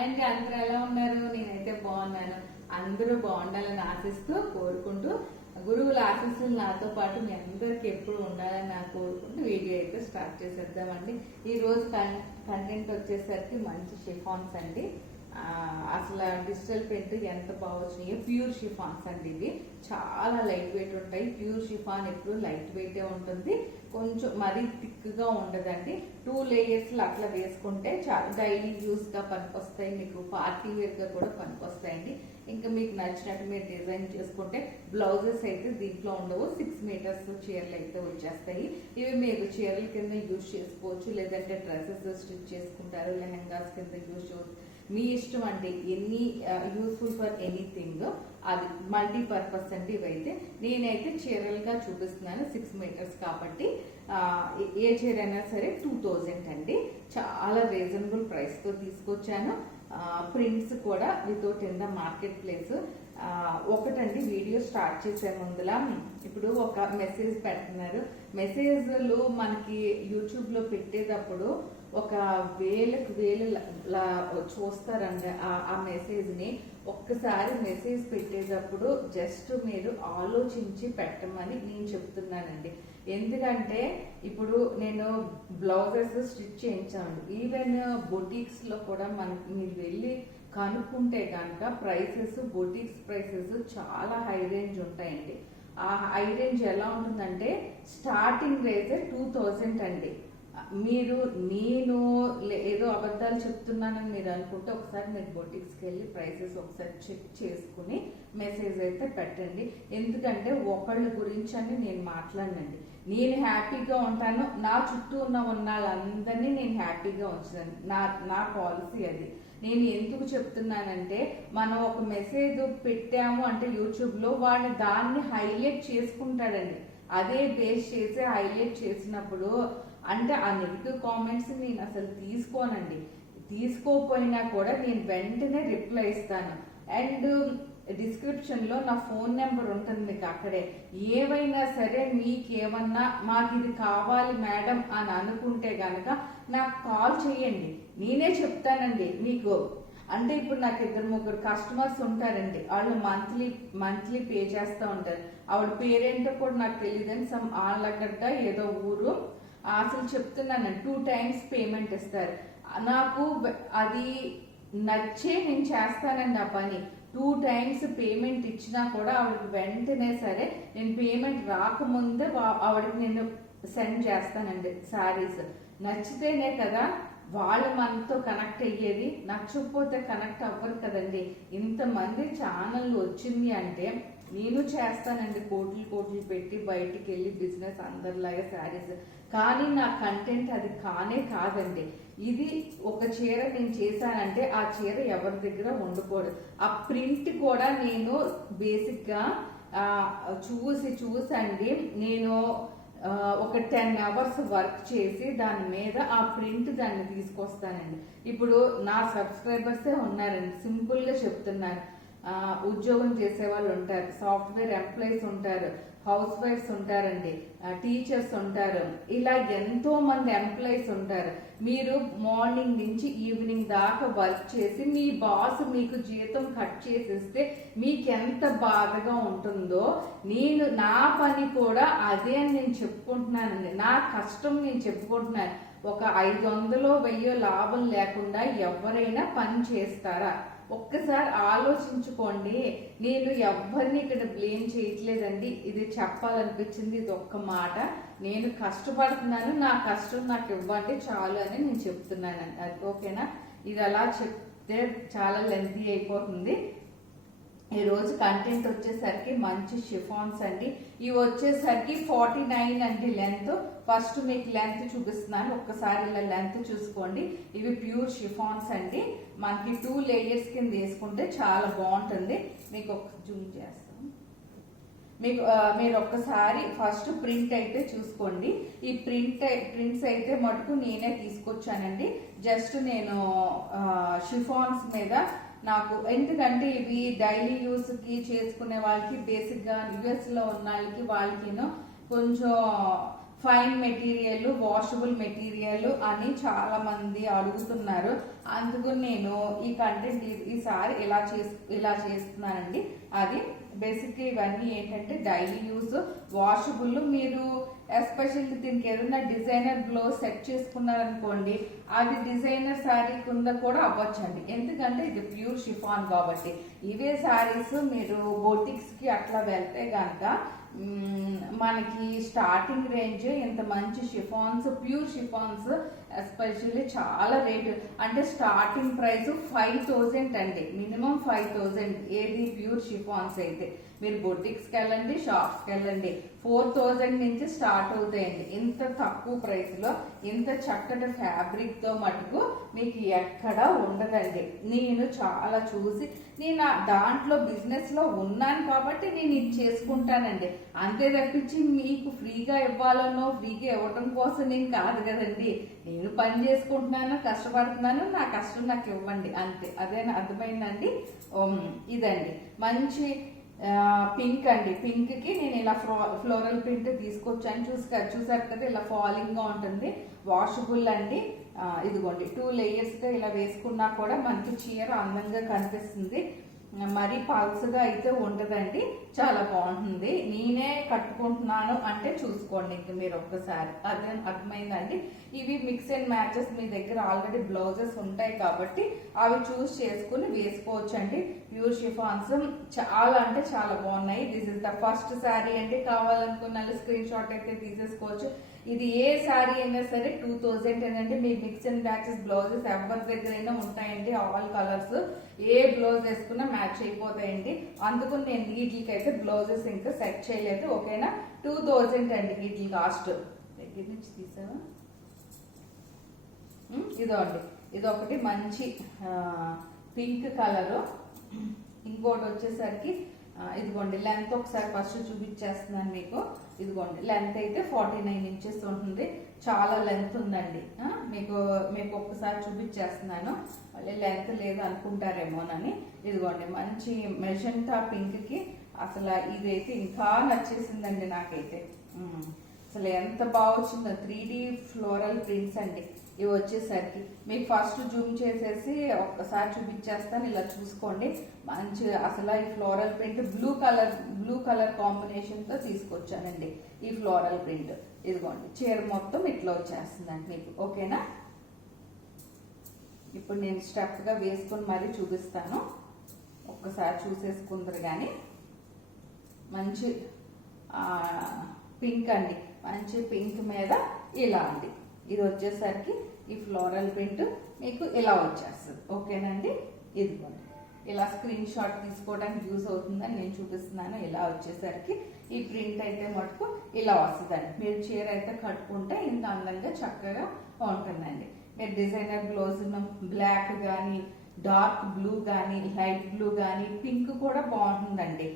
And అందరూ ఎలా ఉన్నారు? నేనైతే బాగున్నాను. అందరూ బాగుండాలని ఆశిస్తూ కోరుకుంటూ గురువుల ఆశీస్సులు నాతో పాటు మీ అందరికి ఎప్పుడు ఉండాలని నాకు కోరుకుంటూ వీడియో అయితే స్టార్ట్ చేసేద్దామండి. ఈ రోజు కంటెంట్ వచ్చేసరికి మంచి షిఫాన్స్ అండి. అసలు డిజిటల్ ప్రింట్ ఎంత బాగా వచ్చినాయో. ప్యూర్ షిఫాన్స్ అండి. ఇవి చాలా లైట్ వెయిట్ ఉంటాయి. ప్యూర్ షిఫాన్ ఎప్పుడు లైట్ వెయిటే ఉంటుంది, కొంచెం మరీ థిక్గా ఉండదండి. 2 లేయర్స్ అట్లా వేసుకుంటే చాలా డైలీ యూస్ గా పనికొస్తాయి, మీకు పార్టీ వేర్ గా కూడా పనికొస్తాయండి. ఇంకా మీకు నచ్చినట్టు మీరు డిజైన్ చేసుకుంటే బ్లౌజెస్ అయితే దీంట్లో ఉండవు. 6 మీటర్స్ చీరలు అయితే వచ్చేస్తాయి. ఇవి మీరు చీరల కింద యూజ్ చేసుకోవచ్చు, లేదంటే డ్రెస్సెస్ స్టిచ్ చేసుకుంటారు, లెహంగాస్ కింద యూజ్ చేయవచ్చు. మీ ఇష్టం అండి. Any useful for anything. అది మల్టీపర్పస్ అండి. ఇవైతే నేనైతే చీరలుగా చూపిస్తున్నాను 6 మీటర్స్ కాబట్టి. ఏ చీర అయినా సరే 2000 అండి. చాలా రీజనబుల్ ప్రైస్ తో తీసుకొచ్చాను. ప్రింట్స్ కూడా without in the market place. ఒకటండి, వీడియో స్టార్ట్ చేసే ముందులా ఇప్పుడు ఒక మెసేజ్ పెడుతున్నారు. మెసేజ్లు మనకి యూట్యూబ్ లో పెట్టేటప్పుడు ఒక వేలకు వేలు చూస్తారండి ఆ మెసేజ్ ని. ఒక్కసారి మెసేజ్ పెట్టేటప్పుడు జస్ట్ మీరు ఆలోచించి పెట్టమని నేను చెప్తున్నానండి. ఎందుకంటే ఇప్పుడు నేను బ్లౌజెస్ స్టిచ్ చేయించాను. ఈవెన్ బొటిక్స్ లో కూడా మీరు వెళ్ళి కనుక్కుంటే కనుక ప్రైసెస్, బొటిక్స్ ప్రైసెస్ చాలా హై రేంజ్ ఉంటాయండి. ఆ హై రేంజ్ ఎలా ఉంటుందంటే స్టార్టింగ్ రేట్ 2000 అండి. నేను ఏదో అబద్ధాలు చెప్తున్నానని మీరు అనుకుంటే ఒకసారి మీరు బొటిక్స్కి వెళ్ళి ప్రైసెస్ ఒకసారి చెక్ చేసుకుని మెసేజ్ అయితే పెట్టండి. ఎందుకంటే ఒకళ్ళ గురించి అని నేను మాట్లాడనండి. నేను హ్యాపీగా ఉంటాను, నా చుట్టూ ఉన్న వాళ్ళందరినీ నేను హ్యాపీగా ఉంచుతాను. నా పాలసీ అది. నేను ఎందుకు చెప్తున్నానంటే, మనం ఒక మెసేజ్ పెట్టాము అంటే యూట్యూబ్ లో వాడిని దాన్ని హైలైట్ చేసుకుంటాడండి. అదే బేస్ చేసి హైలైట్ చేసినప్పుడు అంటే ఆ నెగిటివ్ కామెంట్స్ నేను అసలు తీసుకోనండి. తీసుకోపోయినా కూడా నేను వెంటనే రిప్లై ఇస్తాను. అండ్ డిస్క్రిప్షన్ లో నా ఫోన్ నెంబర్ ఉంటుంది మీకు. అక్కడే ఏవైనా సరే మీకేమన్నా మాకు ఇది కావాలి మేడం అని అనుకుంటే గనక నాకు కాల్ చేయండి. నేనే చెప్తానండి మీకు. అంటే ఇప్పుడు నాకు 2-3 కస్టమర్స్ ఉంటారండి. వాళ్ళు మంత్లీ పే చేస్తూ ఉంటారు. ఆవిడ పేరేంటో కూడా నాకు తెలియదని ఆళ్ళగడ్డ ఏదో ఊరు. అసలు చెప్తున్నానండి, 2 times పేమెంట్ ఇస్తారు. నాకు అది నచ్చే నేను చేస్తానండి ఆ పని. 2 times పేమెంట్ ఇచ్చినా కూడా ఆవిడకి వెంటనే సరే నేను పేమెంట్ రాకముందే ఆవిడకి నేను సెండ్ చేస్తానండి శారీస్. నచ్చితేనే కదా వాళ్ళు మనతో కనెక్ట్ అయ్యేది. నచ్చకపోతే కనెక్ట్ అవ్వరు కదండి. ఇంతమంది ఛానల్ వచ్చింది అంటే నేను చేస్తానండి కోట్లు పెట్టి బయటికి వెళ్ళి బిజినెస్ అందరిలాగా శారీస్. కానీ నా కంటెంట్ అది కాదండి. ఇది ఒక చీర నేను చేశానంటే ఆ చీర ఎవరి దగ్గర ఉండకూడదు. ఆ ప్రింట్ కూడా నేను బేసిక్ గా చూసండి నేను ఒక 10 hours వర్క్ చేసి దాని మీద ఆ ప్రింట్ దాన్ని తీసుకొస్తానండి. ఇప్పుడు నా సబ్స్క్రైబర్సే ఉన్నారండి. సింపుల్ గా చెప్తున్నాను. ఉద్యోగం చేసే వాళ్ళు ఉంటారు, సాఫ్ట్వేర్ ఎంప్లాయీస్ ఉంటారు, హౌస్ వైఫ్స్ ఉంటారండి, టీచర్స్ ఉంటారు. ఇలా ఎంతో మంది ఎంప్లాయీస్ ఉంటారు. మీరు మార్నింగ్ నుంచి ఈవినింగ్ దాకా వర్క్ చేసి మీ బాస్ మీకు జీతం కట్ చేసేస్తే మీకు ఎంత బాధగా ఉంటుందో, నా పని కూడా అదే అని నేను చెప్పుకుంటున్నానండి. నా కష్టం నేను చెప్పుకుంటున్నాను. ఒక 500-1000 లాభం లేకుండా ఎవరైనా పని చేస్తారా? ఒక్కసారి ఆలోచించుకోండి. నేను ఎవరిని ఇక్కడ బ్లేమ్ చేయట్లేదండి. ఇది చెప్పాలనిపించింది, ఇది ఒక్క మాట. నేను కష్టపడుతున్నాను, నా కష్టం నాకు ఇవ్వండి చాలు అని నేను చెప్తున్నానండి. అది ఓకేనా? ఇది అలా చెప్తే చాలా లెంతీ అయిపోతుంది. ఈ రోజు కంటెంట్ వచ్చేసరికి మంచి షిఫాన్స్ అండి. ఇవి వచ్చేసరికి 49 అండి లెంత్. ఫస్ట్ మీకు లెంత్ చూపిస్తున్నాను, ఒక్కసారి ఇలా లెంత్ చూసుకోండి. ఇవి ప్యూర్ షిఫాన్స్ అండి. మనకి 2 layers కింద వేసుకుంటే చాలా బాగుంటుంది. మీకు ఒక జూమ్ చేస్తాను. మీరు ఒక్కసారి ఫస్ట్ ప్రింట్ అయితే చూసుకోండి. ఈ ప్రింట్స్ అయితే మటుకు నేనే తీసుకొచ్చానండి. జస్ట్ నేను షిఫాన్స్ మీద నాకు ఎందుకంటే ఇవి డైలీ యూస్ కి చేసుకునే వాళ్ళకి, బేసిక్ గా యుఎస్ లో ఉన్న వాళ్ళకి కొంచెం ఫైన్ మెటీరియల్, వాషబుల్ మెటీరియల్ అని చాలా మంది అడుగుతున్నారు. అందుకు నేను ఈ కంటెంట్ ఈసారి ఇలా చేస్తున్నానండి. అది బేసిక్గా ఇవన్నీ ఏంటంటే డైలీ యూస్, వాషబుల్. మీరు ఎస్పెషల్లీ దీనికి ఏదైనా డిజైనర్ బ్లౌజ్ సెట్ చేసుకున్నారనుకోండి, అది డిజైనర్ శారీ కింద కూడా అవ్వచ్చండి. ఎందుకంటే ఇది ప్యూర్ షిఫాన్ కాబట్టి. ఇవే శారీస్ మీరు బొటిక్స్ కి అట్లా వెళ్తే గనక మనకి స్టార్టింగ్ రేంజ్ ఇంత మంచి షిఫాన్స్, ప్యూర్ షిఫాన్స్ ఎస్పెషల్లీ చాలా రేటు. అంటే స్టార్టింగ్ ప్రైస్ 5000 అండి, మినిమం 5000. ఏది ప్యూర్ షిఫాన్స్ అయితే మీరు బొటిక్స్కి వెళ్ళండి, షాప్స్కి వెళ్ళండి, 4000 నుంచి స్టార్ట్ అవుతాయండి. ఇంత తక్కువ ప్రైస్లో ఇంత చక్కటి ఫ్యాబ్రిక్తో మటుకు మీకు ఎక్కడా ఉండదండి. నేను చాలా చూసి నేను దాంట్లో బిజినెస్లో ఉన్నాను కాబట్టి నేను ఇది చేసుకుంటానండి. అంతే తప్పించి మీకు ఫ్రీగా ఇవ్వాలనో ఫ్రీగా ఇవ్వటం కోసం నేను కాదు కదండి. నేను పని చేసుకుంటున్నాను, కష్టపడుతున్నాను, నా కష్టం నాకు ఇవ్వండి అంతే. అదేనా అర్థమైందండి? ఇదండి మంచి పింక్ అండి. పింక్ కి నేను ఇలా ఫ్లోరల్ ప్రింట్ తీసుకొచ్చాను. చూసారు కదా, ఇలా ఫాలింగ్ గా ఉంటుంది. వాషబుల్ అండి. ఇదిగోండి 2 లేయర్స్ గా ఇలా వేసుకున్నా కూడా మనకి చీర అందంగా కనిపిస్తుంది. మరీ పల్స్గా అయితే ఉండదండి, చాలా బాగుంటుంది. నేనే కట్టుకుంటున్నాను అంటే చూసుకోండి ఇంక మీరు ఒక్కసారి. అదే అర్థమైందండి. ఇవి మిక్స్ అండ్ మ్యాచెస్ మీ దగ్గర ఆల్రెడీ బ్లౌజెస్ ఉంటాయి కాబట్టి అవి చూస్ చేసుకుని వేసుకోవచ్చు అండి. ప్యూర్ షిఫాన్స్ చాలా అంటే చాలా బాగున్నాయి. This is the first sari అండి. కావాలనుకున్న స్క్రీన్ షాట్ అయితే తీసేసుకోవచ్చు. ఇది ఏ శారీ అయినా సరే 2000 అండి. మీ మిక్స్ అండ్ మ్యాచెస్ బ్లౌజెస్ ఎవరి దగ్గరైనా ఉంటాయండి. ఆల్ కలర్స్ ఏ బ్లౌజ్ వేసుకున్నా మ్యాచ్ అయిపోతాయండి. అందుకు నేను వీటికి అయితే బ్లౌజెస్ ఇంకా సెట్ చేయలేదు. ఓకేనా? 2000 అండి వీటి కాస్ట్. దగ్గర నుంచి తీసావా? ఇదో అండి, ఇదొకటి మంచి పింక్ కలరు. ఇంకోటి వచ్చేసరికి ఇదిగోండి లెంత్ ఒకసారి ఫస్ట్ చూపించేస్తున్నాను మీకు. ఇదిగోండి లెంత్ అయితే 49 ఇంచెస్ ఉంటుంది. చాలా లెంత్ ఉందండి. మీకు ఒక్కసారి చూపించేస్తున్నాను, మళ్ళీ లెంత్ లేదు అనుకుంటారేమోనని. ఇదిగోండి మంచి మెజెంటా పింక్ కి అసలు ఇదైతే ఇంకా నచ్చేసిందండి నాకైతే. అసలు ఎంత బాగా వచ్చిందో. 3D ఫ్లోరల్ ప్రింట్స్ అండి ఇవి వచ్చేసరికి. మీకు ఫస్ట్ జూమ్ చేసేసి ఒక్కసారి చూపించేస్తాను, ఇలా చూసుకోండి. మంచి అసలు ఈ floral print blue colour combination తో తీసుకొచ్చానండి ఈ ఫ్లోరల్ ప్రింట్. ఇదిగోండి చీర మొత్తం ఇట్లా వచ్చేస్తుందండి మీకు. ఓకేనా? ఇప్పుడు నేను స్టెప్ గా వేసుకొని మరీ చూపిస్తాను, ఒక్కసారి చూసేసుకుందరు. కానీ మంచి పింక్ అండి, మంచి పింక్ మీద ఇలా అండి. ఇది వచ్చేసరికి ఈ ఫ్లోరల్ ప్రింట్ మీకు ఇలా వచ్చేస్తుంది. ఓకేనండి? ఇదిగోండి ఇలా స్క్రీన్ షాట్ తీసుకోవడానికి యూజ్ అవుతుందని నేను చూపిస్తున్నాను. ఇలా వచ్చేసరికి ఈ ప్రింట్ అయితే మటుకు ఇలా వస్తుందండి. మీరు చీర అయితే కట్టుకుంటే ఇంత అందంగా చక్కగా ఉంటుందండి. మీరు డిజైనర్ బ్లౌజ్ బ్లాక్ కానీ, డార్క్ బ్లూ కానీ, లైట్ బ్లూ కానీ, పింక్ కూడా బాగుంటుందండి.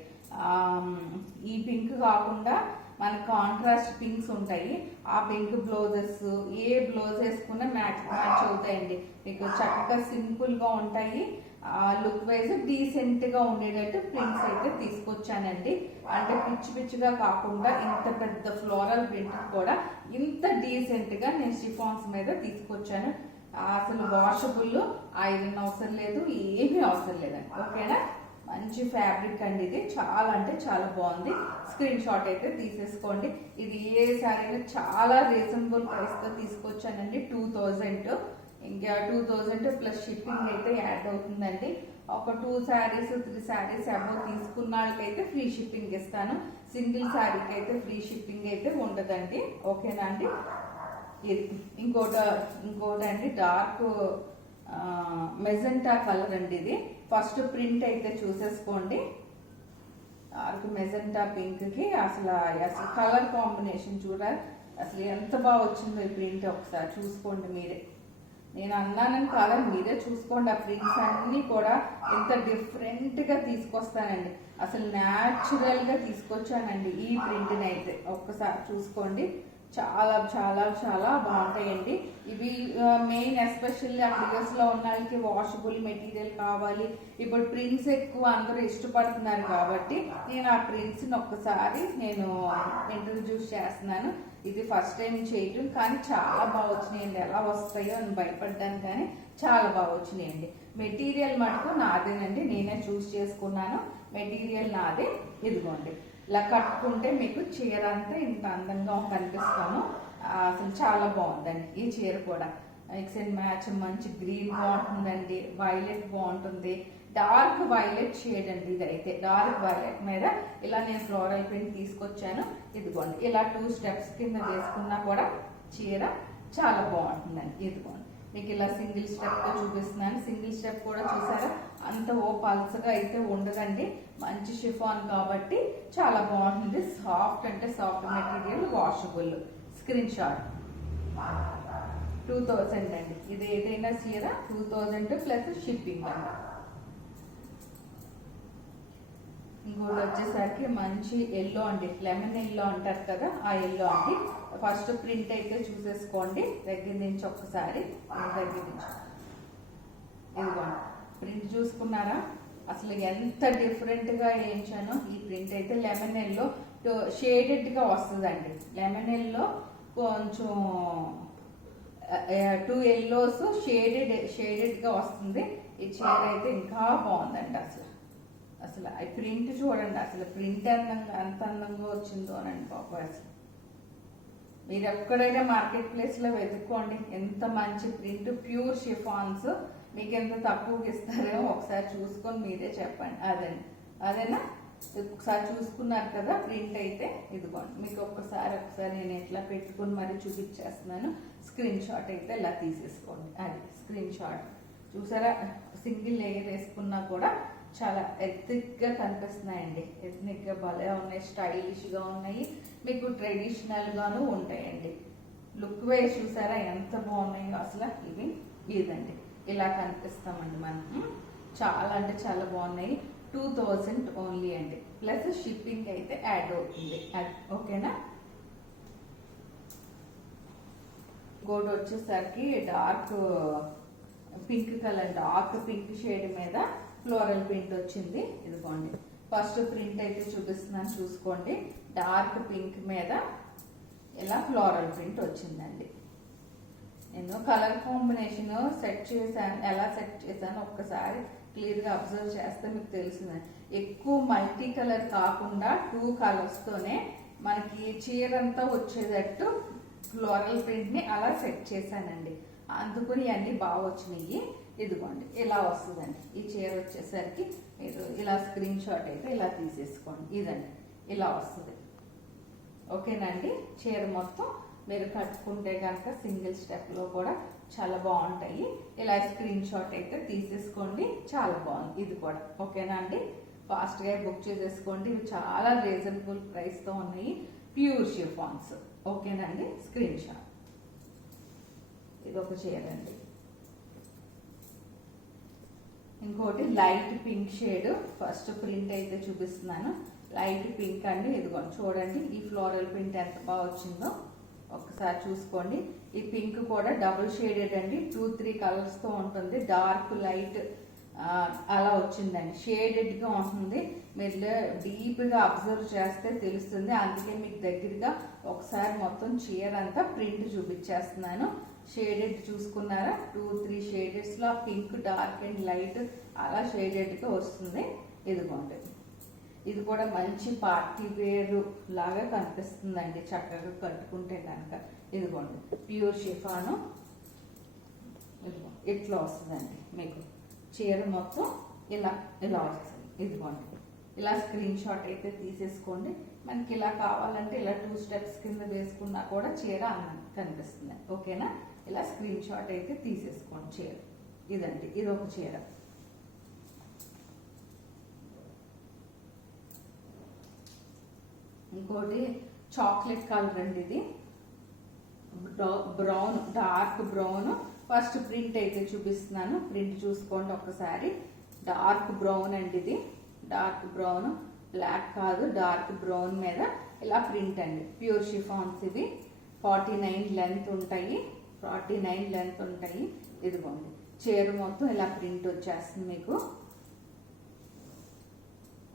ఈ పింక్ కాకుండా మన కాంట్రాస్ట్ పింక్స్ ఉంటాయి. ఆ పింక్ బ్లౌజెస్ ఏ బ్లౌజ్ వేసుకున్నా మ్యాచ్ అవుతాయండి. మీకు చక్కగా సింపుల్ గా ఉంటాయి. లుక్ వైజ్ డీసెంట్ గా ఉండేటట్టు ప్రింట్స్ అయితే తీసుకొచ్చానండి. అంటే పిచ్చిగా కాకుండా ఇంత పెద్ద ఫ్లోరల్ ప్రింట్ కూడా ఇంత డీసెంట్ గా నేను షిఫాన్స్ మీద తీసుకొచ్చాను. అసలు వాషబుల్, ఐరన్ అవసరం లేదు, ఏమీ అవసరం లేదండి. ఓకేనా? మంచి ఫ్యాబ్రిక్ అండి. ఇది చాలా అంటే చాలా బాగుంది. స్క్రీన్ షాట్ అయితే తీసేసుకోండి. ఇది ఏ శారీ చాలా రీజనబుల్ ప్రైస్ తో తీసుకొచ్చానండి. 2000. ఇంకా 2000 ప్లస్ షిప్పింగ్ అయితే యాడ్ అవుతుందండి. ఒక 2 శారీస్ 3 శారీస్ అబౌవ్ తీసుకున్న వాళ్ళకైతే ఫ్రీ షిప్పింగ్ ఇస్తాను. సింగిల్ శారీకి అయితే ఫ్రీ షిప్పింగ్ అయితే ఉండదండి. ఓకేనా అండి? ఇది ఇంకోటి అండి, డార్క్ మెజెంటా కలర్ అండి. ఇది ఫస్ట్ ప్రింట్ అయితే చూసేసుకోండి. డార్క్ మెజెంటా పింక్ కి అసలు కలర్ కాంబినేషన్ చూడాలి. అసలు ఎంత బాగా వచ్చిందో ఈ ప్రింట్ ఒకసారి చూసుకోండి మీరే. నేను అన్నానని కాదని మీరే చూసుకోండి. ఆ ప్రింట్స్ అన్ని కూడా ఎంత డిఫరెంట్ గా తీసుకొస్తానండి. అసలు న్యాచురల్ గా తీసుకొచ్చానండి ఈ ప్రింట్ని అయితే. ఒక్కసారి చూసుకోండి, చాలా చాలా చాలా బాగుంటాయండి. ఇవి మెయిన్ ఎస్పెషల్లీ లో ఉన్న వాళ్ళకి వాషబుల్ మెటీరియల్ కావాలి. ఇప్పుడు ప్రింట్స్ ఎక్కువ అందరూ ఇష్టపడుతున్నారు కాబట్టి నేను ఆ ప్రింట్స్ని ఒక్కసారి నేను ఇంట్రడ్యూస్ చేస్తున్నాను. ఇది ఫస్ట్ టైం చేయటం, కానీ చాలా బాగా వచ్చినాయండి. ఎలా వస్తాయో అని భయపడ్డాను, కానీ చాలా బాగా వచ్చినాయండి. మెటీరియల్ మటుకు నాదేనండి, నేనే చూస్ చేసుకున్నాను. మెటీరియల్ నాదే. ఇదిగోండి, ఇలా కట్టుకుంటే మీకు చీర అంతా ఇంత అందంగా కనిపిస్తాను. అసలు చాలా బాగుందండి ఈ చీర కూడా. మిక్స్ అండ్ మ్యాచ్, మంచి గ్రీన్ బాగుంటుందండి, వైలెట్ బాగుంటుంది, డార్క్ వైలెట్ షేడ్ అండి. ఇదైతే డార్క్ వైలెట్ మీద ఇలా నేను ఫ్లోరల్ ప్రింట్ తీసుకొచ్చాను. ఇదిగోండి, ఇలా 2 స్టెప్స్ కింద వేసుకున్నా కూడా చీర చాలా బాగుంటుందండి. ఇదిగోండి, మీకు ఇలా సింగిల్ స్టెప్ తో చూపిస్తున్నాను. సింగిల్ స్టెప్ కూడా చూసారా, అంత ఓ పల్సగా అయితే ఉండదండి. మంచి షిఫాన్ కాబట్టి చాలా బాగుంటుంది. సాఫ్ట్ అంటే soft material, washable. Screen shot 2000 అండి. ఇది ఏదైనా చీర 2000 ప్లస్ షిప్పింగ్ అండి. ఇంకోటి వచ్చేసరికి మంచి ఎల్లో అండి, లెమన్ ఎల్లో అంటారు కదా, ఆ ఎల్లో అండి. ఫస్ట్ ప్రింట్ అయితే చూసేసుకోండి దగ్గర నుంచి ఒక్కసారి. దగ్గర నుంచి ఇదిగోండి, ప్రింట్ చూసుకున్నారా, అసలు ఎంత డిఫరెంట్ గా వేయించానో. ఈ ప్రింట్ అయితే లెమన్ ఎల్లో షేడెడ్ గా వస్తుందండి. లెమన్ ఎల్లో కొంచెం 2 ఎల్లోస్ షేడెడ్ గా వస్తుంది. ఈ చీర అయితే ఇంకా బాగుందండి. అసలు ఈ ప్రింట్ చూడండి, అసలు ప్రింట్ ఎంత అందంగా వచ్చిందో అనండి పాప. అసలు మీరు ఎక్కడైనా మార్కెట్ ప్లేస్ లో వెతుక్కోండి, ఎంత మంచి ప్రింట్, ప్యూర్ షిఫాన్స్. మీకు ఎంత తక్కువకి ఇస్తారేమో ఒకసారి చూసుకొని మీరే చెప్పండి. అదేనా ఒకసారి చూసుకున్నారు కదా ప్రింట్ అయితే. ఇదిగోండి, మీకు ఒకసారి నేను ఎట్లా పెట్టుకుని మరి చూపించేస్తున్నాను. స్క్రీన్ షాట్ అయితే ఇలా తీసేసుకోండి. అది స్క్రీన్ షాట్ చూసారా, సింగిల్ లేయర్ వేసుకున్నా కూడా చాలా ఎథిక్ గా కనిపిస్తున్నాయండి. ఎథ్నిక్ గా భలే ఉన్నాయి, స్టైలిష్ గా ఉన్నాయి, మీకు ట్రెడిషనల్ గాను ఉంటాయండి. లుక్ వైజ్ చూసారా ఎంత బాగున్నాయో అసలు. ఇదండి, ఇలా కనిపిస్తామండి మనం. చాలా అంటే చాలా బాగున్నాయి. 2000 ఓన్లీ అండి, ప్లస్ షిప్పింగ్ అయితే యాడ్ అవుతుంది. ఓకేనా. గోల్డ్ వచ్చేసరికి dark pink colour, dark pink shade మీద ఫ్లోరల్ ప్రింట్ వచ్చింది. ఇదిగోండి, ఫస్ట్ ప్రింట్ అయితే చూపిస్తున్నాను చూసుకోండి. డార్క్ పింక్ మీద ఇలా ఫ్లోరల్ ప్రింట్ వచ్చిందండి. నేను కలర్ కాంబినేషన్ సెట్ చేశాను, ఎలా సెట్ చేశాను ఒక్కసారి క్లియర్ గా అబ్జర్వ్ చేస్తే మీకు తెలుస్తుందండి. ఎక్కువ మల్టీ కలర్ కాకుండా 2 కలర్స్ తోనే మనకి చీర అంతా వచ్చేటట్టు ఫ్లోరల్ ప్రింట్ ని అలా సెట్ చేశానండి. అందుకుని అన్ని బాగా వచ్చినాయి. ఇదిగోండి, ఇలా వస్తుందండి ఈ చీర వచ్చేసరికి. మీరు ఇలా స్క్రీన్ షాట్ అయితే ఇలా తీసేసుకోండి. ఇదండి, ఇలా వస్తుంది. ఓకేనండి. చీర మొత్తం మీరు కట్టుకుంటే కనుక సింగిల్ స్టెప్ లో కూడా చాలా బాగుంటాయి. ఇలా స్క్రీన్ షాట్ అయితే తీసేసుకోండి. చాలా బాగుంది ఇది కూడా. ఓకేనా అండి. ఫాస్ట్ గా బుక్ చేసేసుకోండి. ఇవి చాలా రీజనబుల్ ప్రైస్ తో ఉన్నాయి, ప్యూర్ షిఫాన్స్. ఓకేనండి. Screen shot. ఇది ఒక చీర అండి. ఇంకోటి light pink shade, first print అయితే చూపిస్తున్నాను. లైట్ పింక్ అండి. ఇదిగోండి చూడండి, ఈ ఫ్లోరల్ ప్రింట్ ఎంత బాగా వచ్చిందో ఒక్కసారి చూసుకోండి. ఈ పింక్ కూడా డబుల్ షేడెడ్ అండి, 2-3 కలర్స్ తో ఉంటుంది. డార్క్ లైట్ అలా వచ్చిందండి, షేడెడ్ గా ఉంటుంది. మీరు డీప్ గా అబ్జర్వ్ చేస్తే తెలుస్తుంది. అందుకే మీకు దగ్గరగా ఒకసారి మొత్తం చీర అంతా ప్రింట్ చూపించేస్తున్నాను. షేడెడ్ చూసుకున్నారా, 2-3 షేడెడ్స్ లో పింక్, డార్క్ అండ్ లైట్ అలా షేడెడ్ గా వస్తుంది. ఇదిగోండి, ఇది కూడా మంచి పార్టీ వేర్ లాగా కనిపిస్తుందండి చక్కగా కట్టుకుంటే కనుక. ఇదిగోండి, ప్యూర్ షిఫాను ఇట్లా వస్తుందండి. మీకు చీర మొత్తం ఇలా వస్తుంది. ఇదిగోండి, ఇలా స్క్రీన్ షాట్ అయితే తీసేసుకోండి. మనకి ఇలా కావాలంటే ఇలా 2 స్టెప్స్ కింద వేసుకున్నా కూడా చీర అందంగా కనిపిస్తుంది. ఓకేనా. ఇలా స్క్రీన్ షాట్ అయితే తీసేసుకోండి చీర. ఇదండి, ఇది ఒక చీర. ఇంకోటి చాక్లెట్ కలర్ అండి. ఇది brown, dark brown. First print అయితే చూపిస్తున్నాను, ప్రింట్ చూసుకోండి ఒక్కసారి. డార్క్ బ్రౌన్ అండి. ఇది డార్క్ బ్రౌన్, బ్లాక్ కాదు, డార్క్ బ్రౌన్ మీద ఇలా ప్రింట్ అండి. ప్యూర్ షిఫాన్స్ ఇవి. 49 లెంత్ ఉంటాయి, 49 లెంత్ ఉంటాయి. ఇదిగోండి చీర మొత్తం ఇలా ప్రింట్ వచ్చేస్తుంది మీకు.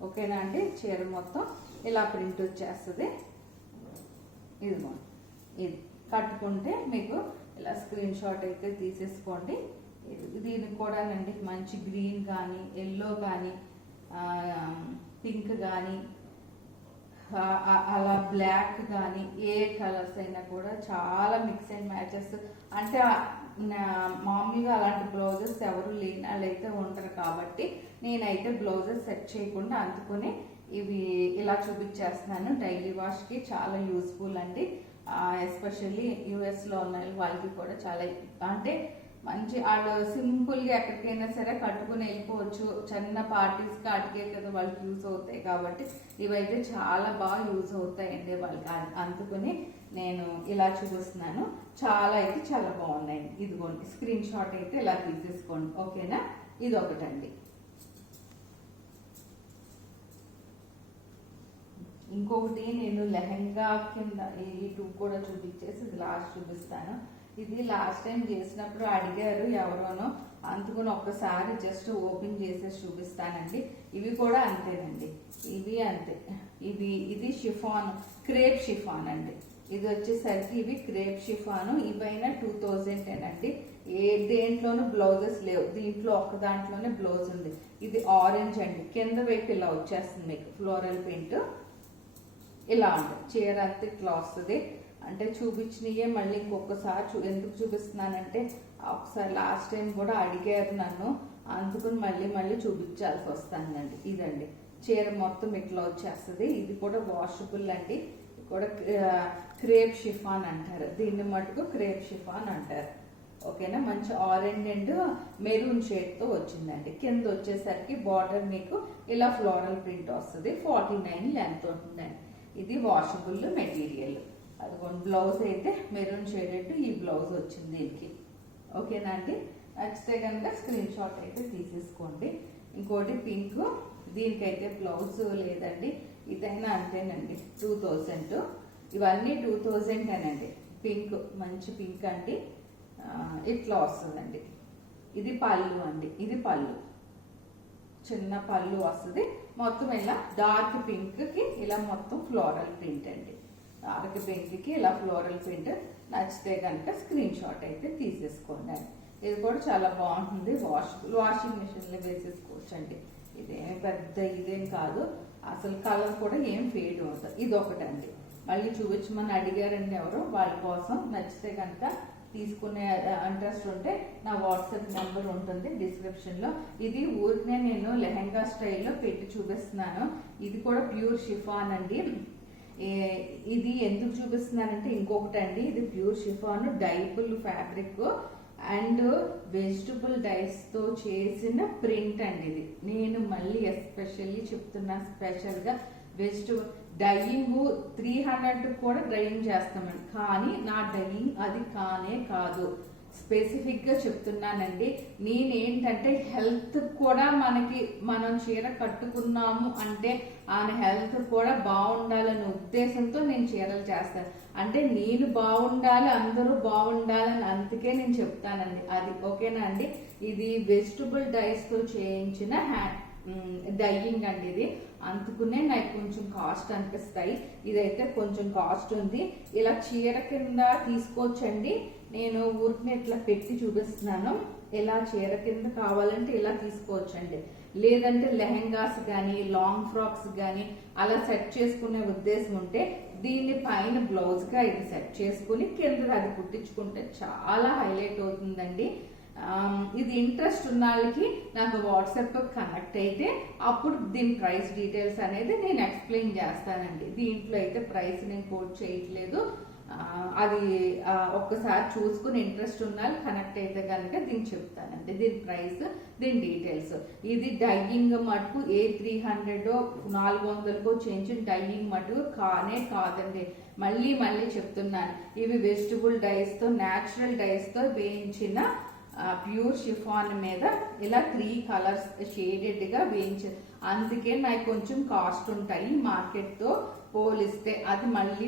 ఓకేనా అండి, చీర మొత్తం ఇలా ప్రింట్ వచ్చేస్తుంది. ఇదిగోండి ఇది కట్టుకుంటే మీకు ఇలా స్క్రీన్ షాట్ అయితే తీసేసుకోండి. దీనికి కూడానండి మంచి గ్రీన్ కానీ, ఎల్లో కానీ, పింక్ కానీ, అలా బ్లాక్ కానీ ఏ కలర్స్ అయినా కూడా చాలా మిక్స్ అండ్ మ్యాచెస్. అంటే మామూలుగా అలాంటి బ్లౌజెస్ ఎవరు లేని వాళ్ళు అయితే ఉంటారు కాబట్టి నేనైతే బ్లౌజెస్ సెట్ చేయకుండా అందుకుని ఇవి ఇలా చూపించేస్తున్నాను. డైలీ వాష్కి చాలా యూస్ఫుల్ అండి. ఎస్పెషల్లీ యూఎస్లో ఉన్న వాళ్ళకి కూడా చాలా, అంటే మంచి వాళ్ళు సింపుల్గా ఎక్కడికైనా సరే కట్టుకుని వెళ్ళిపోవచ్చు. చిన్న పార్టీస్కి అడిగే కదా వాళ్ళకి యూజ్ అవుతాయి కాబట్టి ఇవైతే చాలా బాగా యూజ్ అవుతాయండి వాళ్ళకి. అందుకని నేను ఇలా చూపిస్తున్నాను. చాలా అయితే చాలా బాగున్నాయండి. ఇదిగోండి స్క్రీన్ షాట్ అయితే ఇలా తీసేసుకోండి. ఓకేనా, ఇది ఒకటండి. ఇంకొకటి నేను లెహంగా కింద ఈ టూ కూడా చూపించేసి ఇది లాస్ట్ చూపిస్తాను. ఇది లాస్ట్ టైం చేసినప్పుడు అడిగారు ఎవరోనో, అందుకని ఒక్కసారి జస్ట్ ఓపెన్ చేసేసి చూపిస్తానండి. ఇవి కూడా అంతేనండి, ఇవి అంతే. ఇది షిఫాన్, క్రేప్ షిఫాన్ అండి. ఇది వచ్చేసరికి ఇవి క్రేప్ షిఫాను. ఇవైనా 2000 అండి. దేంట్లోనూ బ్లౌజెస్ లేవు, దీంట్లో ఒక్క దాంట్లోనే బ్లౌజ్ ఉంది. ఇది ఆరెంజ్ అండి, కింద వైపు ఇలా వచ్చేస్తుంది మీకు ఫ్లోరల్ ప్రింట్. ఇలా ఉంటుంది చీర అంతా ఇట్లా వస్తుంది. అంటే చూపించినయే మళ్ళీ ఇంకొకసారి ఎందుకు చూపిస్తున్నానంటే ఒకసారి లాస్ట్ టైం కూడా అడిగారు నన్ను, అందుకుని మళ్ళీ చూపించాల్సి వస్తుందండి. ఇదండి చీర మొత్తం ఇట్లా వచ్చేస్తుంది. ఇది కూడా వాషబుల్ అండి. ఇది కూడా క్రేప్ షిఫాన్ అంటారు, దీన్ని మటుకు క్రేప్ షిఫాన్ అంటారు. ఓకేనా, మంచి ఆరెంజ్ అండ్ మెరూన్ షేడ్తో వచ్చిందండి. కింద వచ్చేసరికి బార్డర్ మీకు ఇలా ఫ్లోరల్ ప్రింట్ వస్తుంది. 49 లెంత్ ఉంటుందండి. ఇది వాషబుల్ మెటీరియల్. అదిగోండి బ్లౌజ్ అయితే మెరూన్ షేడెడ్ ఈ బ్లౌజ్ వచ్చింది దీనికి. ఓకేనా అండి, నచ్చితే కనుక స్క్రీన్ షాట్ అయితే తీసేసుకోండి. ఇంకోటి పింక్, దీనికైతే బ్లౌజ్ లేదండి. ఇదైనా అంతేనండి 2000. ఇవన్నీ 2000 అండి. పింక్ మంచి పింక్ అండి, ఇట్లా వస్తుందండి. ఇది పళ్ళు అండి, ఇది పళ్ళు, చిన్న పళ్ళు వస్తుంది. మొత్తం ఇలా డార్క్ పింక్ కి ఇలా మొత్తం ఫ్లోరల్ ప్రింట్ అండి. డార్క్ పింక్ కి ఇలా ఫ్లోరల్ ప్రింట్. నచ్చితే కనుక స్క్రీన్ షాట్ అయితే తీసేసుకోండి. ఇది కూడా చాలా బాగుంటుంది. వాషింగ్ మిషన్ లో వేసేసుకోవచ్చు అండి. ఇదేం కాదు, అసలు కలర్ కూడా ఏం ఫేడ్ అవుతుంది. ఇది ఒకటండి. మళ్ళీ చూపించమని అడిగారండి ఎవరు, వాళ్ళ కోసం. నచ్చితే కనుక తీసుకునే ఇంట్రెస్ట్ ఉంటే నా వాట్సాప్ నెంబర్ ఉంటుంది డిస్క్రిప్షన్ లో. ఇది ఊరినే నేను లెహంగా స్టైల్లో పెట్టి చూపిస్తున్నాను. ఇది కూడా ప్యూర్ షిఫాన్ అండి. ఇది ఎందుకు చూపిస్తున్నానంటే ఇంకొకటి అండి, ఇది pure chiffon dyeable fabric and vegetable dyes తో చేసిన ప్రింట్ అండి. ఇది నేను మళ్ళీ ఎస్పెషల్లీ చెప్తున్నా, స్పెషల్ గా వెజిటబుల్ డైయింగ్ 300 కూడా డైయింగ్ చేస్తామండి. కానీ నా డైయింగ్ అది కానే కాదు. స్పెసిఫిక్ గా చెప్తున్నానండి. నేనేంటంటే హెల్త్ కూడా మనం చీర కట్టుకున్నాము అంటే ఆయన హెల్త్ కూడా బాగుండాలనే ఉద్దేశంతో నేను చీరలు చేస్తాను. అంటే నేను బాగుండాలి, అందరూ బాగుండాలని అందుకే నేను చెప్తానండి అది. ఓకేనా అండి, ఇది వెజిటబుల్ డైస్ తో చేయించిన డైయింగ్ అండి. ఇది అందుకునే నాకు కొంచెం కాస్ట్ అనిపిస్తాయి. ఇదైతే కొంచెం కాస్ట్ ఉంది. ఇలా చీర కింద తీసుకోవచ్చండి. నేను ఊరికి ఇట్లా పెట్టి చూపిస్తున్నాను. ఇలా చీర కింద కావాలంటే ఇలా తీసుకోవచ్చండి. లేదంటే లెహెంగాస్ కానీ లాంగ్ ఫ్రాక్స్ కానీ అలా సెట్ చేసుకునే ఉద్దేశం ఉంటే దీన్ని పైన బ్లౌజ్ గా ఇది సెట్ చేసుకుని కింద అది కుట్టించుకుంటే చాలా హైలైట్ అవుతుందండి. ఇది ఇంట్రెస్ట్ ఉన్న వాళ్ళకి నాకు వాట్సాప్ కనెక్ట్ అయితే అప్పుడు దీని ప్రైస్ డీటెయిల్స్ అనేది నేను ఎక్స్ప్లెయిన్ చేస్తానండి. దీంట్లో అయితే ప్రైస్ నేను కోట్ చేయట్లేదు. అది ఒక్కసారి చూసుకుని ఇంట్రెస్ట్ ఉన్న వాళ్ళు కనెక్ట్ అయితే కనుక దీనికి చెప్తానండి, దీని ప్రైస్, దీని డీటెయిల్స్. ఇది డైయింగ్ మటుకు 300 400 చేంజ్ డైయింగ్ మటుకు కానే కాదండి. మళ్ళీ చెప్తున్నాను, ఇవి వెజిటబుల్ డైస్ తో, న్యాచురల్ డైస్ తో వేయించిన ప్యూర్ షిఫాన్ మీద ఇలా 3 కలర్స్ షేడెడ్ గా వేయించారు. అందుకే నాకు కొంచెం కాస్ట్ ఉంటాయి మార్కెట్తో పోలిస్తే. అది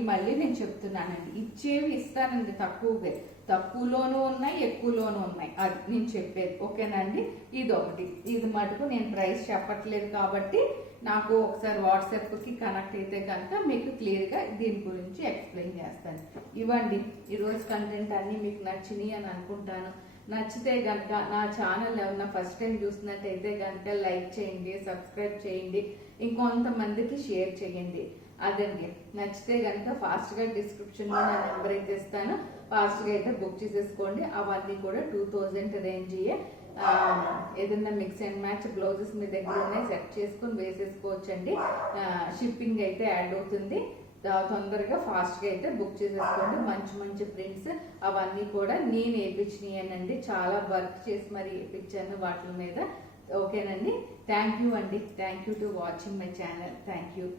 మళ్ళీ నేను చెప్తున్నానండి. ఇచ్చేవి ఇస్తానండి తక్కువగా, తక్కువలోనూ ఉన్నాయి ఎక్కువలోనూ ఉన్నాయి, అది నేను చెప్పేది. ఓకేనండి. ఇది ఒకటి, ఇది మటుకు నేను ప్రైస్ చెప్పట్లేదు కాబట్టి నాకు ఒకసారి వాట్సాప్కి కనెక్ట్ అయితే కనుక మీకు క్లియర్గా దీని గురించి ఎక్స్ప్లెయిన్ చేస్తాను. ఇవ్వండి ఈరోజు కంటెంట్ అన్నీ మీకు నచ్చినాయి అని అనుకుంటాను. నచ్చితే కనుక నా ఛానల్ ఏమన్నా ఫస్ట్ టైం చూసినట్టయితే కనుక లైక్ చేయండి, సబ్స్క్రైబ్ చేయండి, ఇంకొంతమందికి షేర్ చేయండి. అదండి. నచ్చితే కనుక ఫాస్ట్గా డిస్క్రిప్షన్లో నా నెంబర్ అయితే ఇస్తాను, ఫాస్ట్గా అయితే బుక్ చేసేసుకోండి. అవన్నీ కూడా 2000 రేంజ్. ఏదన్నా మిక్స్ అండ్ మ్యాచ్ బ్లౌజెస్ మీ దగ్గర ఉన్నాయి, సెట్ చేసుకొని వేసేసుకోవచ్చండి. షిప్పింగ్ అయితే యాడ్ అవుతుంది. తొందరగా ఫాస్ట్గా అయితే బుక్ చేసేసుకోండి. మంచి ప్రింట్స్ అవన్నీ కూడా నేను వేయించినాయనండి. చాలా వర్క్ చేసి మరి వేయించాను వాటి మీద. ఓకేనండి. థ్యాంక్ యూ అండి. Thank you to watching my channel. Thank you.